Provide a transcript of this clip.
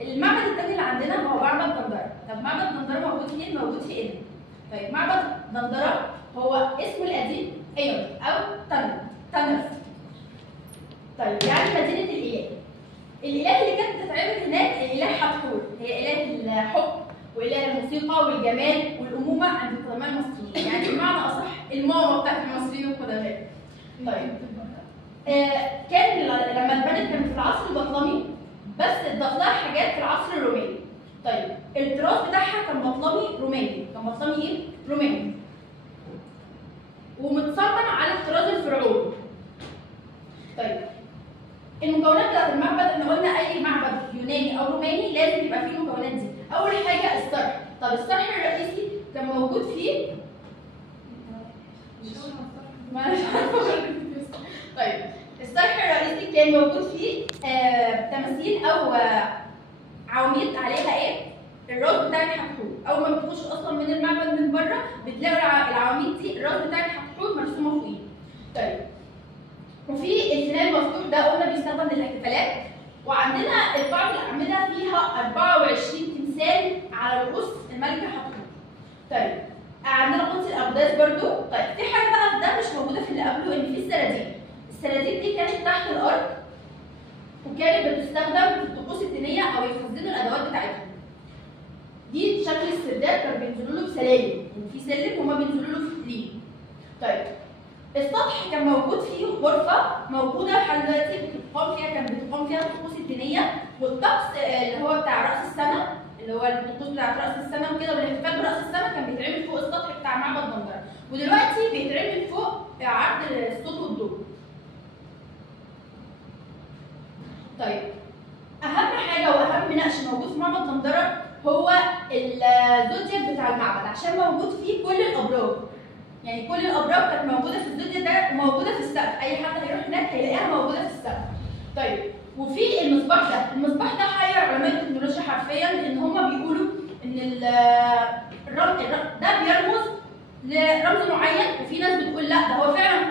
المعبد الثاني اللي عندنا هو معبد دندره. طب معبد دندره موجود فين؟ موجود في قنا. طيب معبد دندره هو اسمه القديم ايون او تنر. طيب يعني مدينه الاله. الاله اللي كانت بتتعبد هناك الاله حتحور، هي اله الحب واله الموسيقى والجمال والامومه عند القدماء المصريين، يعني بمعنى اصح الماما بتاعت المصريين القدماء. طيب كان لما اتبنت كانت في العصر البطلمي، بس اتضاف لها حاجات في العصر الروماني. طيب التراث بتاعها كان بطلمي روماني، كان بطلمي ايه؟ روماني. ومتصمم على الطراز الفرعوني. طيب المكونات بتاعت المعبد، احنا قلنا اي معبد يوناني او روماني لازم يبقى فيه المكونات دي. اول حاجه الصرح. طب الصرح الرئيسي كان موجود فيه مش عارفه. طيب الصرح الرئيسي كان موجود فيه تماثيل او عواميد عليها ايه؟ الراس بتاع الحتحور. اول ما بتخش اصلا من المعبد من بره بتلاقوا العواميد دي الراس بتاع الحتحور مرسومه فوقيه. طيب وفي الفناء المفتوح ده قلنا بيستخدم للاحتفالات، وعندنا قاعة الأعمدة فيها 24 تمثال على رؤوس الملكة حتحور. طيب عندنا قدس الأقداس برضو. طيب في حاجة بقى في ده مش موجودة في اللي قبله، إن في السراديب. السراديب دي كانت تحت الأرض وكانت بتستخدم في الطقوس الدينية أو يخزنوا الأدوات بتاعتهم. دي شكل السرداب، كانوا بينزلوا له بسلالم، يعني في سلم وهما بينزلوا له فيه. طيب السطح كان موجود فيه غرفه موجوده لحد دلوقتي بتقام فيها، كانت بتقام فيها الطقوس الدينيه والطقس اللي هو بتاع راس السنه، اللي هو الطقوس بتاعت راس السنه وكده، والاحتفال براس السنه كان بيتعمل فوق السطح بتاع معبد دندره، ودلوقتي بيتعمل فوق عرض الصوت والضوء. طيب اهم حاجه واهم نقش موجود في معبد دندره هو الزودياك بتاع المعبد، عشان موجود فيه كل الابراج. يعني كل الابراج كانت موجوده في الزودياك ده وموجوده في السقف، اي حد هيروح هناك هيلاقيها موجوده في السقف. طيب وفي المصباح ده حير علماء التكنولوجيا حرفيا، لان هم بيقولوا ان الرمز ده بيرمز لرمز معين، وفي ناس بتقول لا ده هو فعلا